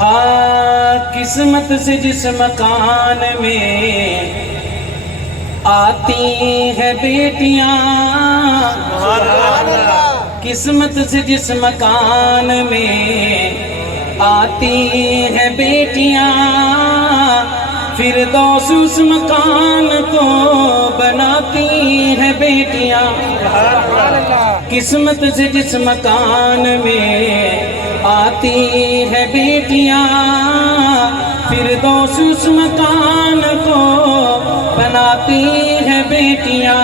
ہاں قسمت سے جس مکان میں آتی ہیں بیٹیاں، قسمت سے جس مکان میں آتی ہیں بیٹیاں، فردوس اس مکان کو بناتی ہیں بیٹیاں۔ قسمت سے جس مکان میں آتی ہیں بیٹیاں، فردوس اس مکان کو بناتی ہیں بیٹیاں۔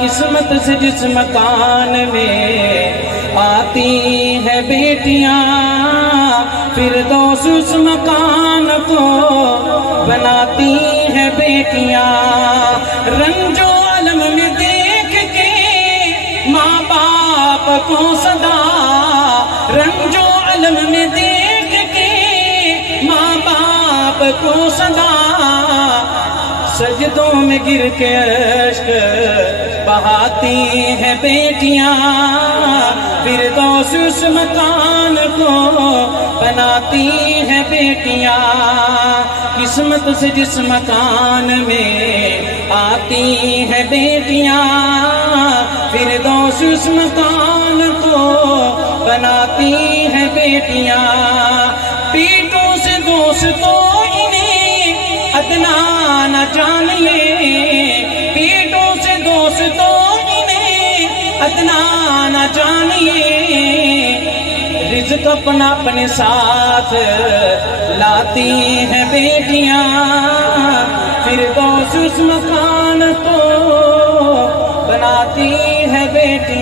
قسمت سے جس مکان میں آتی ہیں بیٹیاں، فردوس اس مکان کو بناتی ہیں بیٹیاں۔ رنج و علم میں دیکھ کے ماں باپ کو صدا، رنج و علم میں دیکھ کے ماں باپ کو صدا، سجدوں میں گر کے اشک بہاتی ہیں بیٹیاں۔ فردوس اس مکان کو بناتی ہیں بیٹیاں۔ قسمت سے جس مکان میں آتی ہیں بیٹیاں، فردوس اس مکان کو بناتی ہیں بیٹیاں۔ پیٹوں سے دوستوں انہیں ادنا نہ جان لے، پیٹوں سے دوستوں انہیں ادنا نہ جانیے، رزق اپنا اپنے ساتھ لاتی ہیں بیٹیاں۔ فردوس اس مکان کو بناتی ہیں بیٹیاں۔